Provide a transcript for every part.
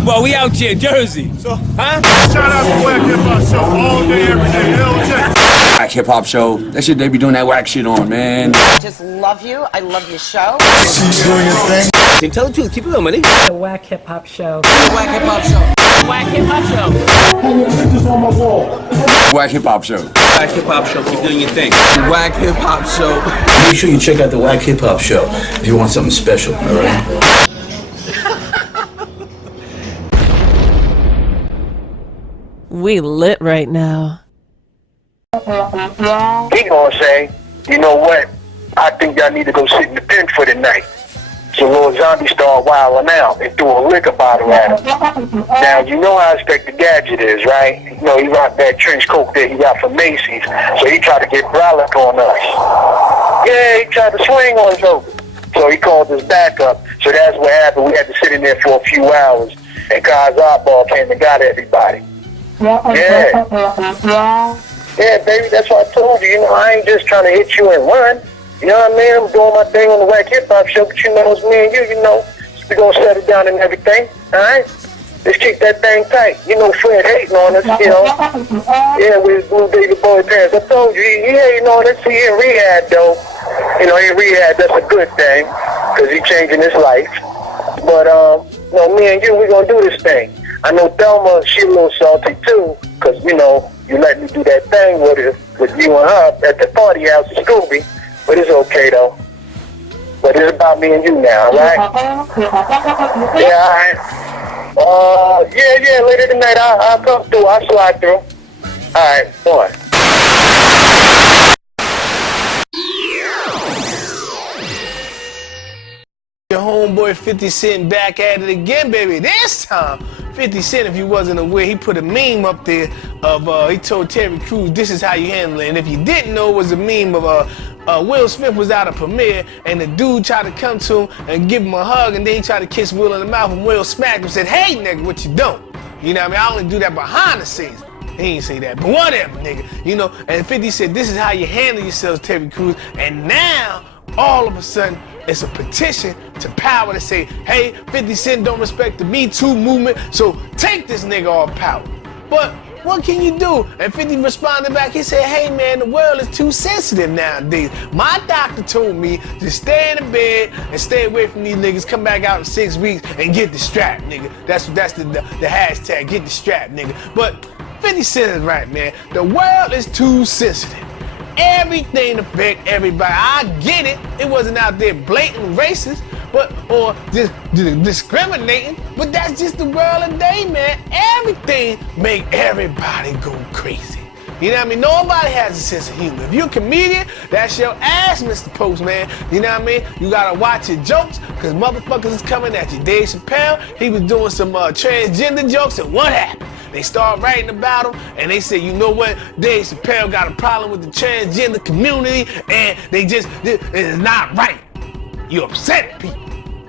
Look, boy, we out here in Jersey. So, huh? Shout out to Wack HipHop Show all day, every day. LJ. Wack HipHop Show. That shit they be doing that whack shit on, man. I just love you. I love your show. See you doing your thing. Hey, tell the truth. Keep it real, money. The Wack HipHop Show. The Wack HipHop Show. Wack HipHop Show. Wack HipHop Show. Wack HipHop Show. Keep doing your thing. Wack HipHop Show. Make sure you check out the Wack HipHop Show if you want something special, all right? We lit right now. He gonna say, you know what? I think y'all need to go sit in the pen for the night. So little zombie started wilding out and threw a liquor bottle at him. Now, you know how Inspector Gadget is, right? You know, he rocked that trench coat that he got from Macy's. So he tried to get brolic on us. Yeah, he tried to swing on us over. So he called us back up. So that's what happened. We had to sit in there for a few hours. And Kai's oddball came and got everybody. Yeah. Yeah, baby, that's what I told you. You know, I ain't just trying to hit you and run. You know what I mean? I'm doing my thing on the Wack HipHop Show, but you know, it's me and you know. We're going to settle down and everything, all right? Let's keep that thing tight. You know, Fred hating on us, you know. Yeah, with his blue baby boy pants. I told you, he hating on us. He in rehab, though. You know, in rehab, that's a good thing, because he's changing his life. But, you know, me and you, we're going to do this thing. I know Thelma, she a little salty, too, because, you know, you let me do that thing with you and her at the party house in Scooby. But it's okay, though. But it's about me and you now, all right? Yeah, all right. Yeah, later tonight, I'll come through. I'll slide through. All right, boy. Your homeboy 50 Cent back at it again, baby. This time, 50 Cent, if you wasn't aware, he put a meme up there of, he told Terry Crews, this is how you handle it. And if you didn't know, it was a meme of Will Smith was at a premiere, and the dude tried to come to him and give him a hug, and then he tried to kiss Will in the mouth, and Will smacked him and said, hey, nigga, what you doing? You know what I mean? I only do that behind the scenes. He ain't say that, but whatever, nigga. You know, and 50 said, this is how you handle yourselves, Terry Crews. And now, all of a sudden, it's a petition to power to say, hey, 50 Cent don't respect the Me Too movement, so take this nigga off power. But what can you do? And 50 responded back, he said, hey man, the world is too sensitive nowadays. My doctor told me to stay in the bed and stay away from these niggas, come back out in 6 weeks and get the strap, nigga. That's the hashtag, get the strap, nigga. But 50 Cent is right, man. The world is too sensitive. Everything affect everybody. I get it. It wasn't out there blatant racist, or just discriminating, but that's just the world of day, man. Everything make everybody go crazy. You know what I mean? Nobody has a sense of humor. If you're a comedian, that's your ass, Mr. Postman. You know what I mean? You gotta watch your jokes, because motherfuckers is coming at you. Dave Chappelle, he was doing some transgender jokes, and what happened? They start writing about him, and they say, you know what? Dave Chappelle got a problem with the transgender community, and it's not right. You upset people.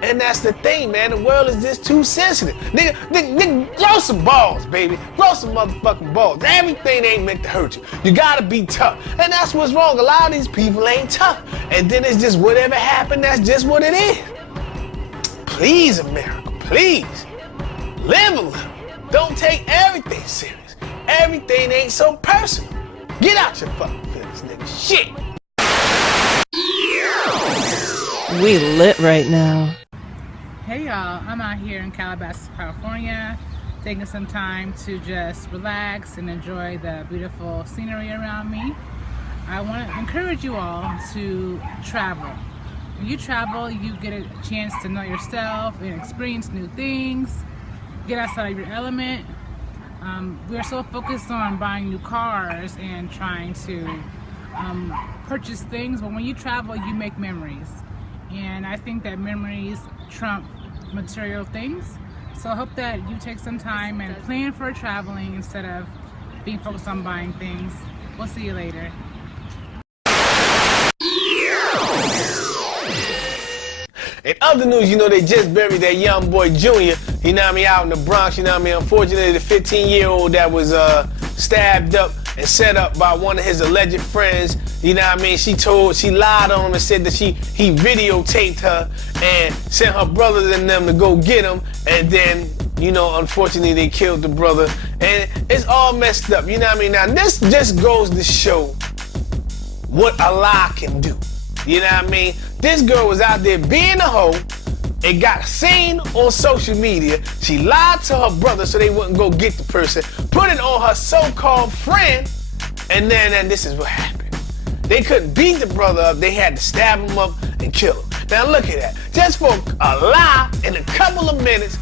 And that's the thing, man. The world is just too sensitive. Nigga, grow some balls, baby. Grow some motherfucking balls. Everything ain't meant to hurt you. You gotta be tough. And that's what's wrong. A lot of these people ain't tough. And then it's just whatever happened, that's just what it is. Please, America, please. Live a little. Don't take everything serious. Everything ain't so personal. Get out your fucking feelings, nigga. Shit. We lit right now. Hey y'all, I'm out here in Calabasas, California, taking some time to just relax and enjoy the beautiful scenery around me. I want to encourage you all to travel. When you travel, you get a chance to know yourself and experience new things, get outside of your element. We're so focused on buying new cars and trying to purchase things, but when you travel, you make memories. And I think that memories trump material things. So I hope that you take some time and plan for traveling instead of being focused on buying things. We'll see you later. In other news, you know, they just buried that young boy Junior, you know what I mean, out in the Bronx, you know what I mean. Unfortunately, the 15-year-old that was stabbed up and set up by one of his alleged friends, you know what I mean, she lied on him and said that he videotaped her and sent her brothers and them to go get him, and then You know, unfortunately, they killed the brother, and it's all messed up. You know what I mean? Now, this just goes to show what a lie can do. You know what I mean? This girl was out there being a hoe. It got seen on social media. She lied to her brother so they wouldn't go get the person, put it on her so-called friend, and then this is what happened. They couldn't beat the brother up. They had to stab him up and kill him. Now look at that. Just for a lie in a couple of minutes,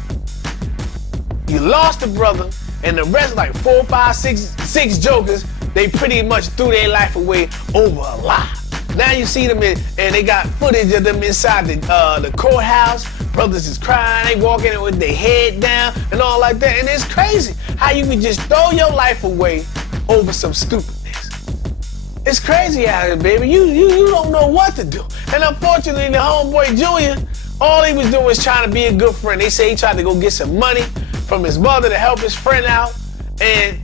you lost the brother, and the rest, like 4, 5, 6 jokers, they pretty much threw their life away over a lie. Now you see them and they got footage of them inside the courthouse. Brothers is crying, they walking in with their head down and all like that. And it's crazy how you can just throw your life away over some stupidness. It's crazy out here, baby. You don't know what to do. And unfortunately, the homeboy Junior, all he was doing was trying to be a good friend. They say he tried to go get some money from his mother to help his friend out. And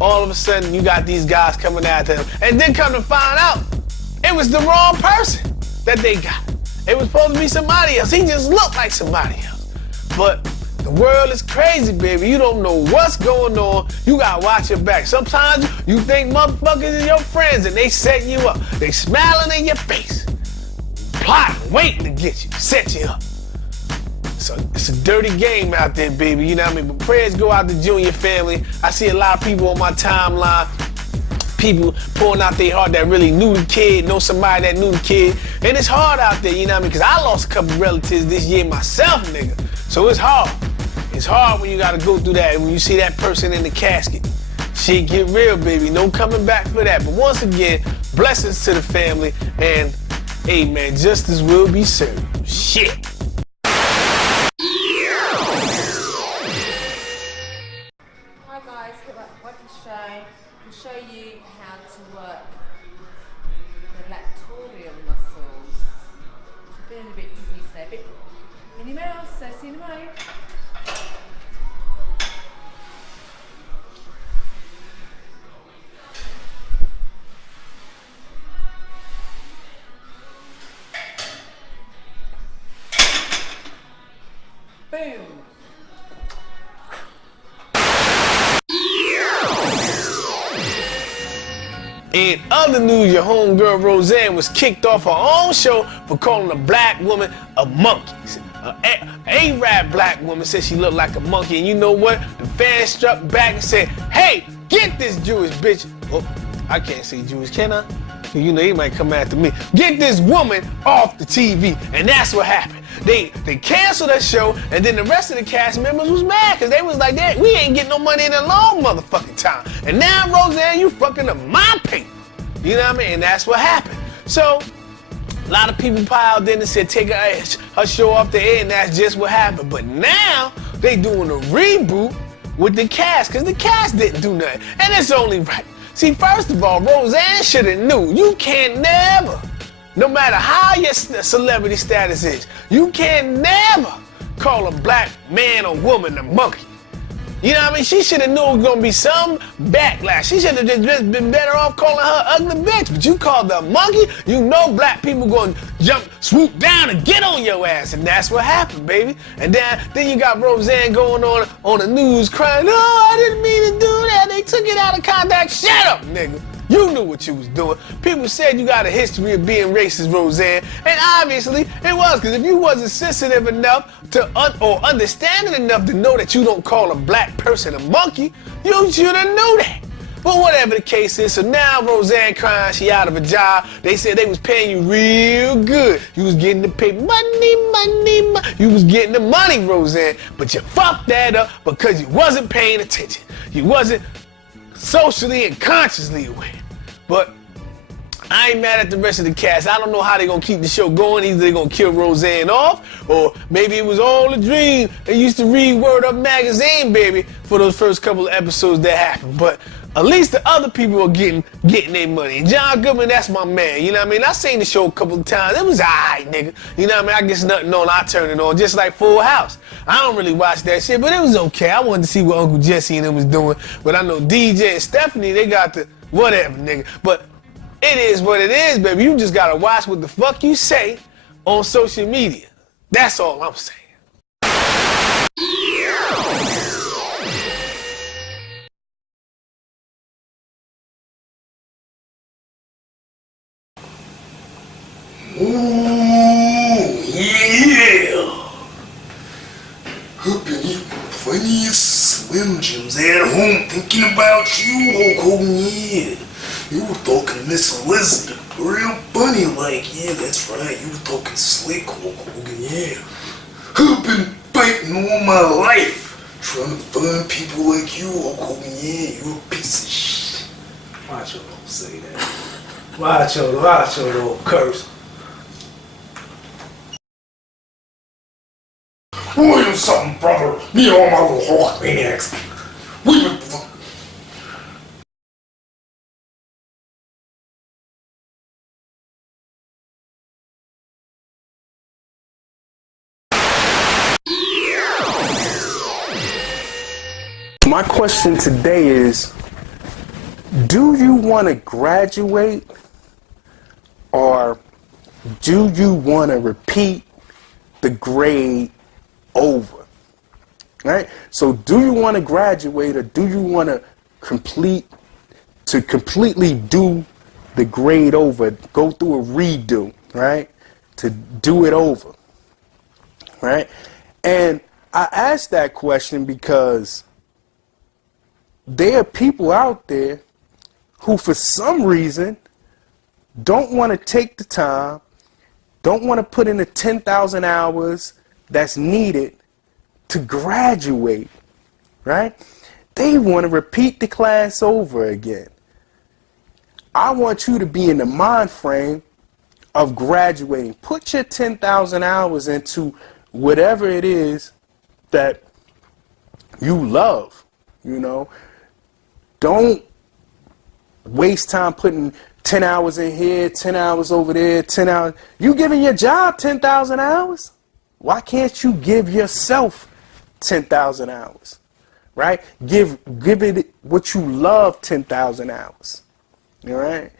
all of a sudden, you got these guys coming after him. And then come to find out, it was the wrong person that they got. It was supposed to be somebody else. He just looked like somebody else. But the world is crazy, baby. You don't know what's going on. You gotta watch your back. Sometimes you think motherfuckers are your friends and they setting you up. They smiling in your face, plotting, waiting to get you, set you up. So it's a dirty game out there, baby. You know what I mean? But prayers go out to Junior family. I see a lot of people on my timeline, people pouring out their heart that really knew the kid, know somebody that knew the kid. And it's hard out there, you know what I mean? Because I lost a couple relatives this year myself, nigga. So it's hard. It's hard when you gotta go through that and when you see that person in the casket. Shit get real, baby. No coming back for that. But once again, blessings to the family and, hey man, justice will be served. Shit. Hi guys, HipHop show. We'll show you how to work the lactorial muscles. Feeling a bit dizzy, so a bit Minnie Mouse, so see you in a moment. Boom. In other news, your homegirl Rosanne was kicked off her own show for calling a black woman a monkey. An Arab black woman said she looked like a monkey, and you know what? The fans struck back and said, "Hey, get this Jewish bitch." Oh, I can't say Jewish, can I? You know, he might come after me. Get this woman off the TV, and that's what happened. They canceled that show, and then the rest of the cast members was mad because they was like, we ain't getting no money in a long motherfucking time. And now, Rosanne, you fucking up my paper. You know what I mean? And that's what happened. So, a lot of people piled in and said, take her show off the air, and that's just what happened. But now, they doing a reboot with the cast, because the cast didn't do nothing. And it's only right. See, first of all, Rosanne should have knew. You can never, no matter how your celebrity status is, you can never call a black man or woman a monkey. You know what I mean? She should have knew it was gonna be some backlash. She should have just been better off calling her ugly bitch. But you called her a monkey, you know black people gonna jump, swoop down and get on your ass. And that's what happened, baby. And then you got Rosanne going on the news crying, "Oh, I didn't mean to do that. They took it out of context." Shut up, nigga. You knew what you was doing. People said you got a history of being racist, Rosanne, and obviously it was, because if you wasn't sensitive enough to or understanding enough to know that you don't call a black person a monkey, you should have knew that. But whatever the case is, so now Rosanne crying, she out of a job. They said they was paying you real good. You was getting the paper, money. You was getting the money, Rosanne, but you fucked that up because you wasn't paying attention. You wasn't socially and consciously aware. But I ain't mad at the rest of the cast. I don't know how they gonna keep the show going. Either they gonna kill Rosanne off, or maybe it was all a dream. They used to read Word Up magazine, baby, for those first couple of episodes that happened. But at least the other people are getting their money. And John Goodman, that's my man. You know what I mean? I seen the show a couple of times. It was alright, nigga. You know what I mean? I guess nothing on, I turn it on, just like Full House. I don't really watch that shit, but it was okay. I wanted to see what Uncle Jesse and them was doing. But I know DJ and Stephanie, they got the whatever, nigga. But it is what it is, baby. You just gotta watch what the fuck you say on social media. That's all I'm saying. Ooh, yeah. I've been eating plenty of Slim Jims at home thinking about you, Hulk Hogan, yeah. You were talking to Miss Elizabeth, real funny like, yeah, that's right, you were talking slick, Hulk Hogan, yeah. I've been fighting all my life, trying to find people like you, Hulk Hogan, yeah, you're a piece of shit. Watch your don't say that. Watch your don't curse. William something, brother. Me and all my little Hawk maniacs. We been My question today is, do you want to graduate or do you want to repeat the grade over? Right? So do you want to graduate or do you want to completely do the grade over, go through a redo, right? To do it over, right? And I asked that question because there are people out there who for some reason don't want to take the time, don't want to put in the 10,000 hours that's needed to graduate, right? They want to repeat the class over again. I want you to be in the mind frame of graduating. Put your 10,000 hours into whatever it is that you love, you know. Don't waste time putting 10 hours in here, 10 hours over there, 10 hours. You giving your job 10,000 hours? Why can't you give yourself 10,000 hours, right? Give it what you love 10,000 hours, all right?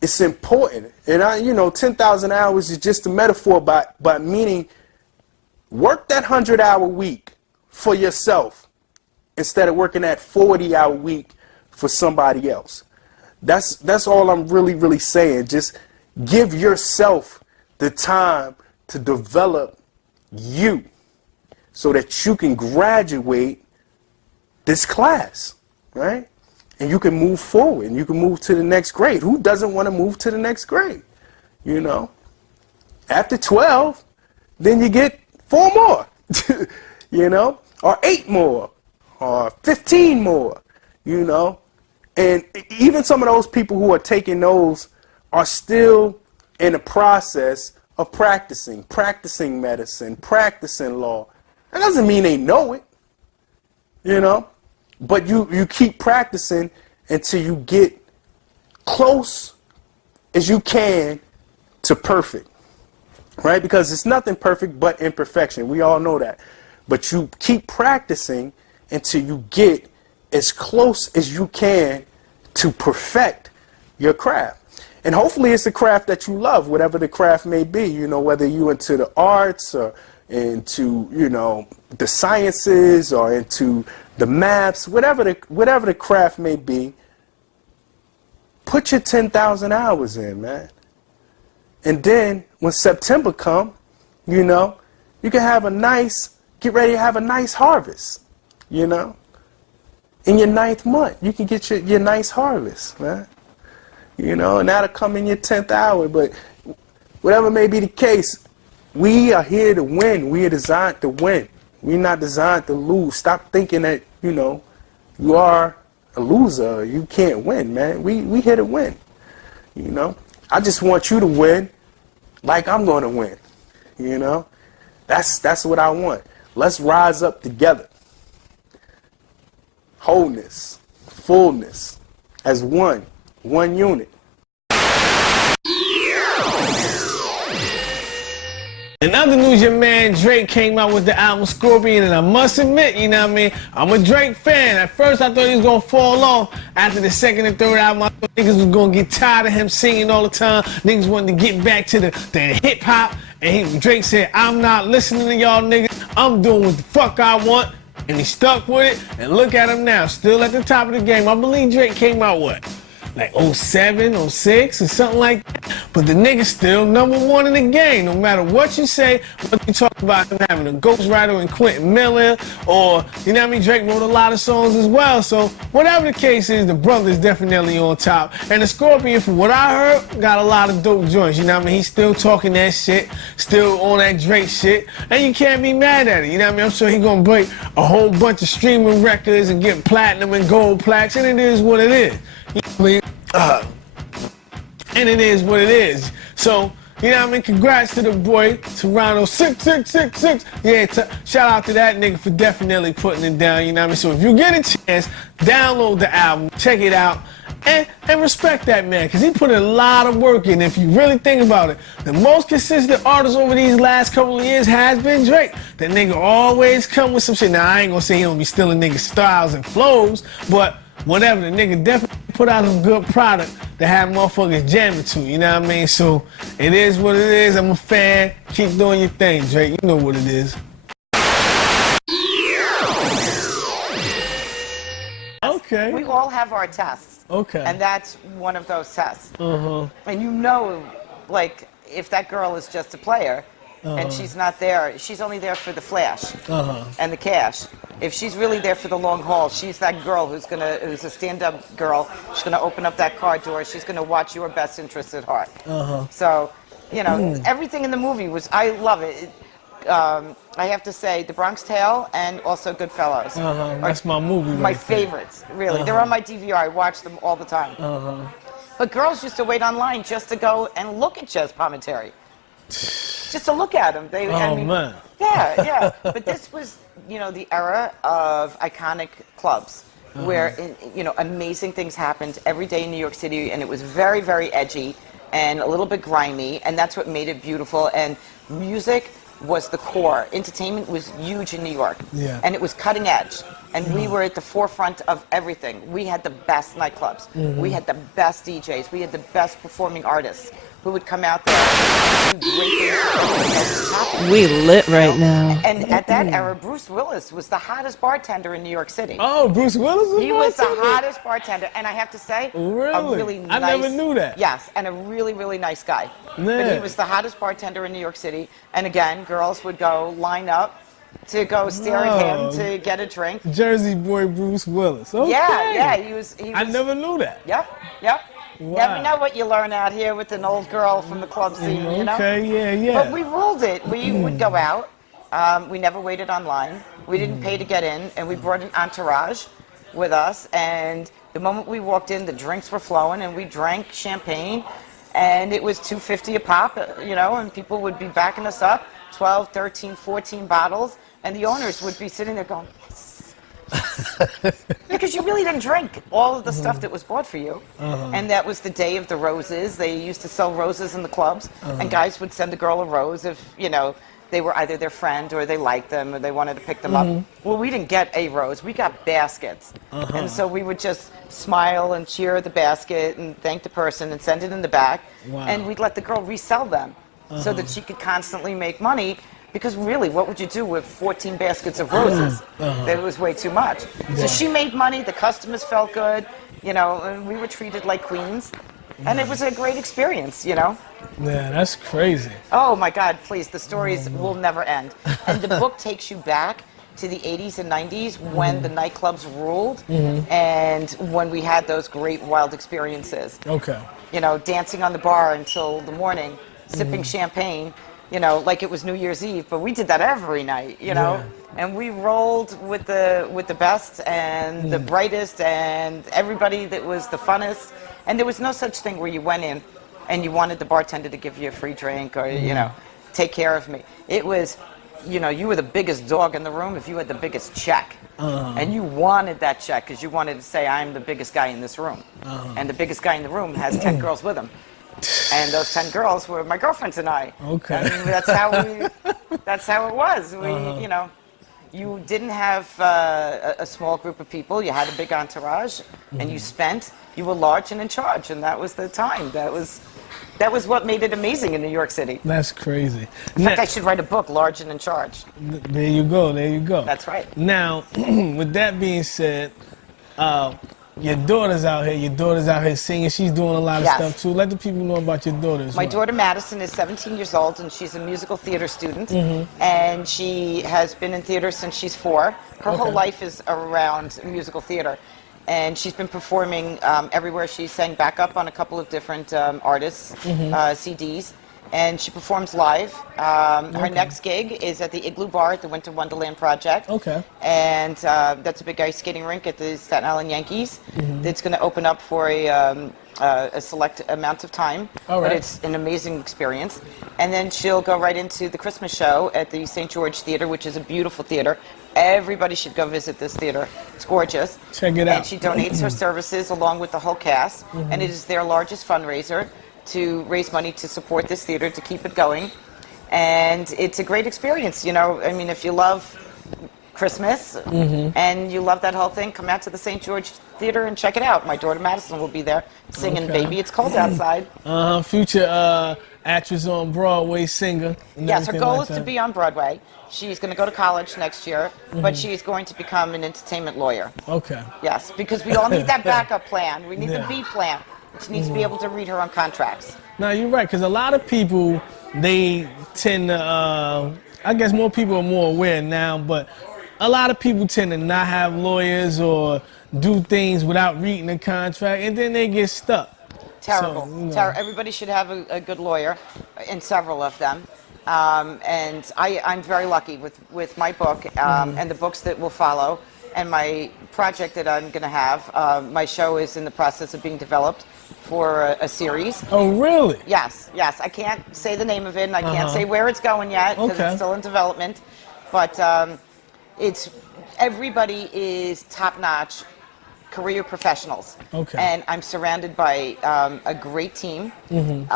It's important. And 10,000 hours is just a metaphor by meaning work that 100-hour week for yourself instead of working that 40-hour week for somebody else. That's all I'm really saying. Just give yourself the time to develop you so that you can graduate this class, right? And you can move forward and you can move to the next grade. Who doesn't want to move to the next grade? You know, after 12, then you get 4 more, you know, or 8 more, or 15 more, you know. And even some of those people who are taking those are still in the process of practicing medicine, practicing law. That doesn't mean they know it, you know, but you keep practicing until you get close as you can to perfect, right? Because it's nothing perfect but imperfection. We all know that. But you keep practicing until you get as close as you can to perfect your craft. And hopefully it's a craft that you love, whatever the craft may be, you know, whether you into the arts or into, you know, the sciences or into the maths, whatever the craft may be. Put your 10,000 hours in, man. And then when September come, you know, you can get ready to have a nice harvest, you know. In your 9th month, you can get your nice harvest, man. You know, and that'll come in your 10th hour. But whatever may be the case, we are here to win. We are designed to win. We're not designed to lose. Stop thinking that, you know, you are a loser. You can't win, man. We here to win, you know. I just want you to win like I'm going to win, you know. That's what I want. Let's rise up together. Wholeness, fullness, as one unit. In other news, your man Drake came out with the album Scorpion, and I must admit, you know what I mean, I'm a Drake fan. At first I thought he was gonna fall off. After the 2nd and 3rd album, I thought niggas was gonna get tired of him singing all the time. Niggas wanted to get back to the hip-hop, and Drake said, I'm not listening to y'all niggas, I'm doing what the fuck I want. And he stuck with it, and look at him now, still at the top of the game. I believe Drake came out, what, like 07, 06, or something like that. but the nigga's still #1 in the game. No matter what you say, what you talk about him having a ghostwriter in Quentin Miller, or, you know what I mean, Drake wrote a lot of songs as well. So whatever the case is, the brother's definitely on top. And the Scorpion, from what I heard, got a lot of dope joints. You know what I mean? He's still talking that shit, still on that Drake shit, and you can't be mad at it. You know what I mean? I'm sure he's gonna break a whole bunch of streaming records and get platinum and gold plaques, and it is what it is. You know what I mean? And it is what it is. So, you know what I mean? Congrats to the boy, Toronto 6666. Yeah, shout out to that nigga for definitely putting it down, you know what I mean? So if you get a chance, download the album, check it out, and respect that man, because he put a lot of work in. If you really think about it, the most consistent artist over these last couple of years has been Drake. That nigga always come with some shit. Now, I ain't gonna say he don't be stealing niggas' styles and flows, but whatever, the nigga definitely put out some good product that have motherfuckers jamming to, you know what I mean? So it is what it is. I'm a fan. Keep doing your thing, Drake. You know what it is. Okay. We all have our tests. Okay. And that's one of those tests. Uh-huh. And you know, like, if that girl is just a player, and she's not there, she's only there for the flash and the cash. If she's really there for the long haul, she's that girl who's a stand-up girl. She's gonna open up that car door. She's gonna watch your best interests at heart. So, you know, everything in the movie was, I love it. I have to say, The Bronx Tale and also Goodfellas. That's my movie. My favorites, really. They're on my DVR. I watch them all the time. But girls used to wait online just to go and look at Jez Palminteri. Just to look at him. Man. Yeah. But this was, you know, the era of iconic clubs where, you know, amazing things happened every day in New York City, and it was very, very edgy and a little bit grimy, and that's what made it beautiful. And music was the core. Entertainment was huge in New York, and it was cutting edge. And we were at the forefront of everything. We had the best nightclubs. We had the best DJs. We had the best performing artists who would come out there and do great things. We lit right now. And at that era, Bruce Willis was the hottest bartender in New York City. Oh, Bruce Willis? He was the hottest bartender. And I have to say, a really nice... I never knew that. Yes, and a really, really nice guy. But he was the hottest bartender in New York City. And again, girls would go line up to go stare at him to get a drink. Jersey boy Bruce Willis. Okay. Yeah, he was... I never knew that. Yep. Wow. Never know what you learn out here with an old girl from the club scene, you know? Okay, yeah. But we ruled it. We would go out. We never waited online. We didn't pay to get in, and we brought an entourage with us. And the moment we walked in, the drinks were flowing, and we drank champagne, and it was $2.50 a pop, you know, and people would be backing us up, 12, 13, 14 bottles, and the owners would be sitting there going, because you really didn't drink all of the stuff that was bought for you. And that was the day of the roses. They used to sell roses in the clubs, and guys would send a girl a rose if, you know, they were either their friend or they liked them or they wanted to pick them up. Well, we didn't get a rose. We got baskets. And so we would just smile and cheer the basket and thank the person and send it in the back. And we'd let the girl resell them so that she could constantly make money. Because really, what would you do with 14 baskets of roses? That was way too much. So she made money, the customers felt good, you know, and we were treated like queens. And it was a great experience, you know? Yeah, that's crazy. Oh my God, please, the stories will never end. And the book takes you back to the 80s and 90s when the nightclubs ruled and when we had those great wild experiences. Okay. You know, dancing on the bar until the morning, sipping champagne, you know, like it was New Year's Eve, but we did that every night, you know? And we rolled with the best and the brightest and everybody that was the funnest. And there was no such thing where you went in and you wanted the bartender to give you a free drink or, you know, take care of me. It was, you know, you were the biggest dog in the room if you had the biggest check. And you wanted that check because you wanted to say, I'm the biggest guy in this room. And the biggest guy in the room has 10 girls with him. And those 10 girls were my girlfriends and I. Okay. I mean, that's how it was. We, you know, you didn't have a small group of people. You had a big entourage, and you were large and in charge, and that was the time. That was what made it amazing in New York City. That's crazy. In fact, I should write a book, Large and in Charge. There you go. That's right. Now, with that being said, your daughter's out here. Your daughter's out here singing. She's doing a lot of Yes. stuff too. Let the people know about your daughter as My well. daughter Madison is 17 years old, and she's a musical theater student. Mm-hmm. And she has been in theater since she's 4. Her whole Okay. life is around musical theater. And she's been performing everywhere. She sang backup on a couple of different artists' Mm-hmm. CDs. And she performs live. Her next gig is at the Igloo Bar at the Winter Wonderland Project. Okay. And that's a big ice skating rink at the Staten Island Yankees. Mm-hmm. It's going to open up for a select amount of time. All But right. it's an amazing experience. And then she'll go right into the Christmas show at the St. George Theater, which is a beautiful theater. Everybody should go visit this theater. It's gorgeous. Check it And out. she donates her services along with the whole cast. Mm-hmm. And it is their largest fundraiser to raise money to support this theater, to keep it going. And it's a great experience, you know. I mean, if you love Christmas Mm-hmm. and you love that whole thing, come out to the St. George Theater and check it out. My daughter Madison will be there singing Okay. Baby It's Cold Outside. Future actress on Broadway, singer. And Yes, her everything goal like is to that. be on Broadway. She's going to go to college next year, Mm-hmm. but she's going to become an entertainment lawyer. Okay. Yes, because we all need that backup plan. We need Yeah. the B plan. She needs to be able to read her own contracts. No, you're right, because a lot of people, they tend to, I guess more people are more aware now, but a lot of people tend to not have lawyers or do things without reading the contract, and then they get stuck. Terrible. So, you know. Everybody should have a good lawyer, and several of them. And I'm very lucky with my book and the books that will follow, and my project that I'm going to have. My show is in the process of being developed for a series. Oh, really? Yes, yes. I can't say the name of it, and I can't say where it's going yet because Okay. it's still in development. But it's everybody is top-notch career professionals. Okay. And I'm surrounded by a great team. Mm-hmm.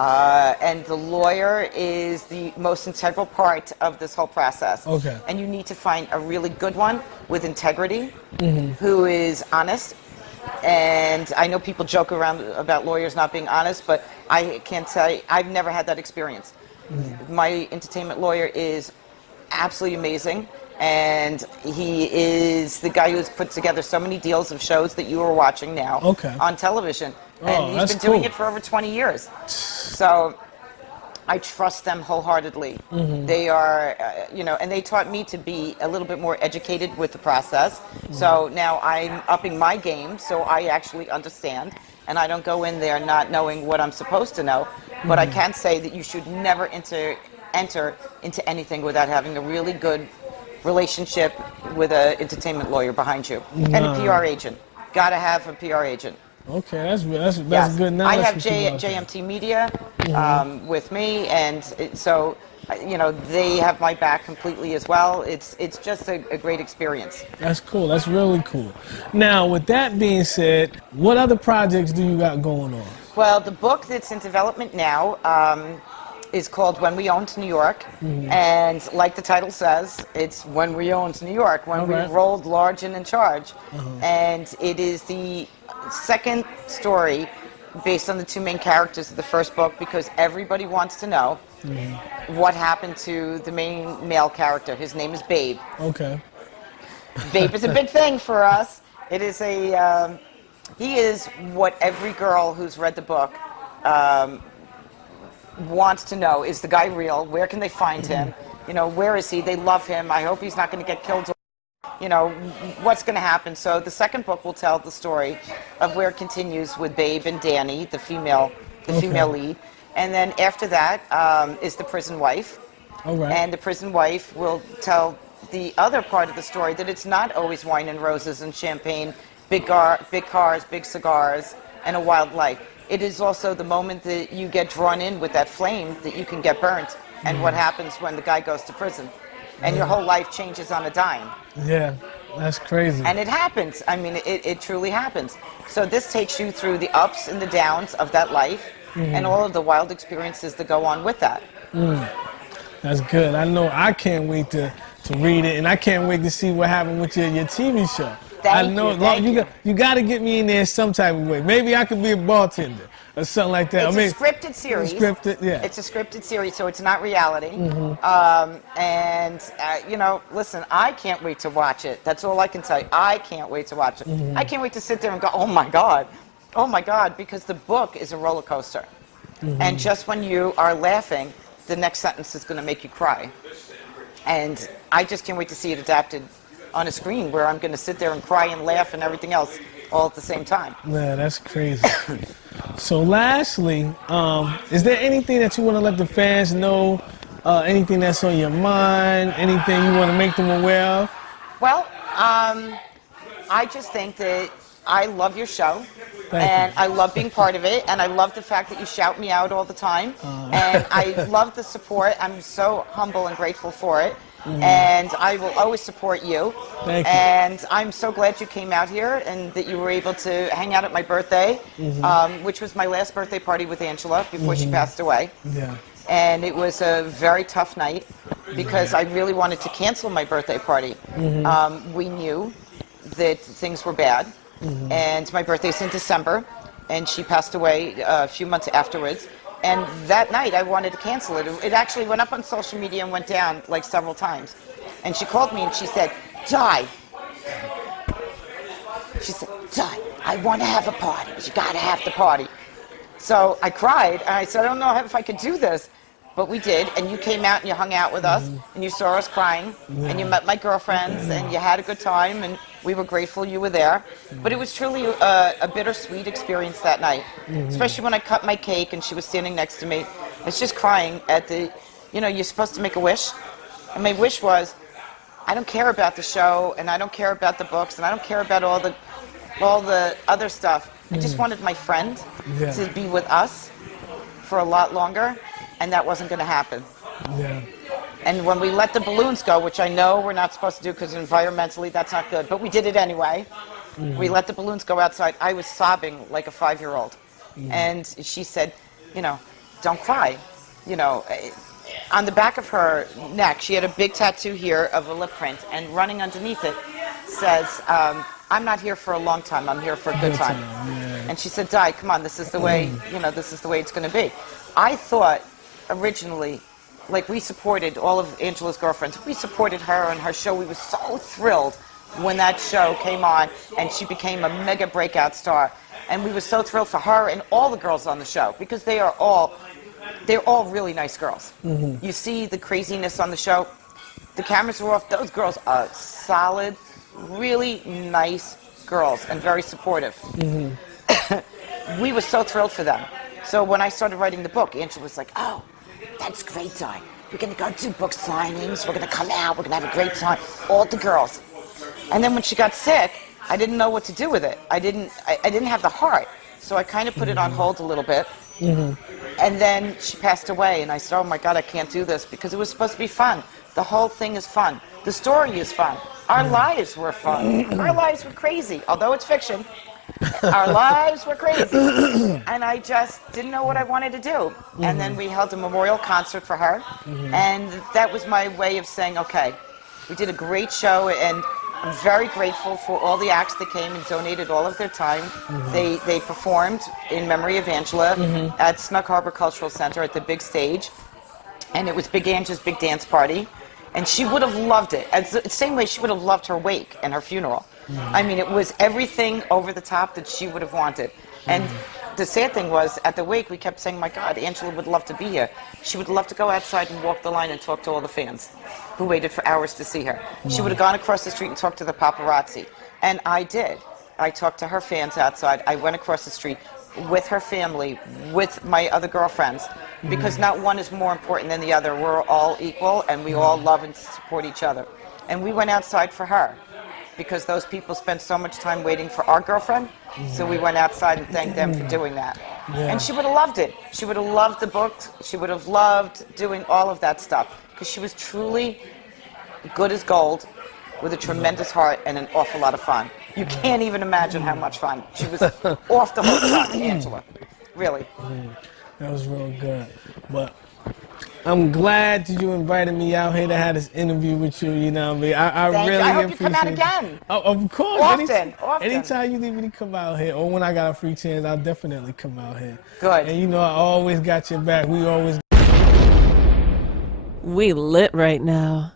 And the lawyer is the most integral part of this whole process. Okay. And you need to find a really good one with integrity, Mm-hmm. who is honest. And I know people joke around about lawyers not being honest, but I can't say I've never had that experience. Mm-hmm. My entertainment lawyer is absolutely amazing, and he is the guy who's put together so many deals of shows that you are watching now Okay. on television. Oh, And he's that's been doing cool. it for over 20 years. So I trust them wholeheartedly. Mm-hmm. They are, and they taught me to be a little bit more educated with the process. So now I'm upping my game so I actually understand, and I don't go in there not knowing what I'm supposed to know. But I can say that you should never enter into anything without having a really good relationship with an entertainment lawyer behind you and a PR agent. Got to have a PR agent. Okay, that's Yes. good knowledge. I have for people out there. JMT Media with me, and they have my back completely as well. It's just a great experience. That's cool. That's really cool. Now, with that being said, what other projects do you got going on? Well, the book that's in development now is called When We Owned New York, and like the title says, it's when we owned New York, when Alright. we rolled large and in charge. And it is the second story based on the two main characters of the first book, because everybody wants to know what happened to the main male character. His name is Babe. Okay. Babe is a big thing for us. It is he is what every girl who's read the book wants to know. Is the guy real? Where can they find him? Where is he? They love him. I hope he's not going to get killed. What's going to happen? So the second book will tell the story of where it continues with Babe and Danny, the female lead. And then after that is the prison wife. All right. And the prison wife will tell the other part of the story, that it's not always wine and roses and champagne, big cars, big cigars, and a wild life. It is also the moment that you get drawn in with that flame that you can get burnt, and what happens when the guy goes to prison. And your whole life changes on a dime. Yeah, that's crazy. And it happens. I mean, it truly happens. So this takes you through the ups and the downs of that life, and all of the wild experiences that go on with that. That's good. I know I can't wait to read it, and I can't wait to see what happened with your TV show. Thank I know you, thank you. you got to get me in there some type of way. Maybe I could be a bartender. or something like that. It's I mean, a scripted series. Scripted, yeah. It's a scripted series, so it's not reality. You know, listen, I can't wait to watch it. That's all I can tell you. I can't wait to watch it. I can't wait to sit there and go, oh my God, because the book is a roller coaster. And just when you are laughing, the next sentence is going to make you cry. And I just can't wait to see it adapted on a screen where I'm going to sit there and cry and laugh and everything else all at the same time. Man, that's crazy. So lastly, is there anything that you want to let the fans know, anything that's on your mind, anything you want to make them aware of? Well, I just think that I love your show. Thank you. I love being part of it, and I love the fact that you shout me out all the time. And I love the support. I'm so humble and grateful for it. And I will always support you. Thank you. And I'm so glad you came out here and that you were able to hang out at my birthday, which was my last birthday party with Angela before she passed away. Yeah. And it was a very tough night because I really wanted to cancel my birthday party. We knew that things were bad. And my birthday's in December, and she passed away a few months afterwards. And that night, I wanted to cancel it. It actually went up on social media and went down like several times. And she called me and she said, Di. She said, Di, I want to have a party. You got to have the party. So I cried, and I said, I don't know if I could do this. But we did, and you came out and you hung out with us, and you saw us crying, and you met my girlfriends, and you had a good time, and we were grateful you were there. But it was truly a bittersweet experience that night, especially when I cut my cake and she was standing next to me. I was just crying at the, you know, you're supposed to make a wish. And my wish was, I don't care about the show, and I don't care about the books, and I don't care about all the other stuff. I just wanted my friend to be with us for a lot longer. And that wasn't going to happen. Yeah. And when we let the balloons go, which I know we're not supposed to do because environmentally that's not good, but we did it anyway. We let the balloons go outside. I was sobbing like a 5-year-old. And she said, you know, don't cry. You know, on the back of her neck, she had a big tattoo here of a lip print, and running underneath it says, I'm not here for a long time. I'm here for a good time. And she said, Di, come on, this is the way, you know, this is the way it's going to be. I thought originally, like, we supported all of Angela's girlfriends. We supported her and her show. We were so thrilled when that show came on and she became a mega breakout star. And we were so thrilled for her and all the girls on the show because they're all really nice girls. You see the craziness on the show. The cameras were off. Those girls are solid, really nice girls and very supportive. We were so thrilled for them. So when I started writing the book, Angela was like, oh, that's great, Di. We're going to go do book signings. We're going to come out. We're going to have a great time. All the girls. And then when she got sick, I didn't know what to do with it. I didn't have the heart. So I kind of put it on hold a little bit. And then she passed away. And I said, oh, my God, I can't do this because it was supposed to be fun. The whole thing is fun. The story is fun. Our lives were fun. Our lives were crazy. Although it's fiction, our lives were crazy. And I just didn't know what I wanted to do. And then we held a memorial concert for her. And that was my way of saying, okay, we did a great show, and I'm very grateful for all the acts that came and donated all of their time. They performed in memory of Angela at Snug Harbor Cultural Center at the big stage. And it was Big Angie's big dance party. And she would have loved it. The same way she would have loved her wake and her funeral. I mean, it was everything over the top that she would have wanted. And the sad thing was, at the wake, we kept saying, my God, Angela would love to be here. She would love to go outside and walk the line and talk to all the fans who waited for hours to see her. She would have gone across the street and talked to the paparazzi. And I did. I talked to her fans outside. I went across the street with her family, with my other girlfriends, because not one is more important than the other. We're all equal, and we all love and support each other. And we went outside for her, because those people spent so much time waiting for our girlfriend, so we went outside and thanked them for doing that. And she would have loved it. She would have loved the book. She would have loved doing all of that stuff, because she was truly good as gold, with a tremendous heart and an awful lot of fun. You can't even imagine how much fun. She was off the hook fun, Angela. Really. That was real good. But I'm glad that you invited me out here to have this interview with you. You know what I mean? I Thank really you. I hope you appreciate come out it. again. Oh, of course. Often. Anytime you need me to come out here, or when I got a free chance, I'll definitely come out here. Good. And you know, I always got your back. We always. We lit right now.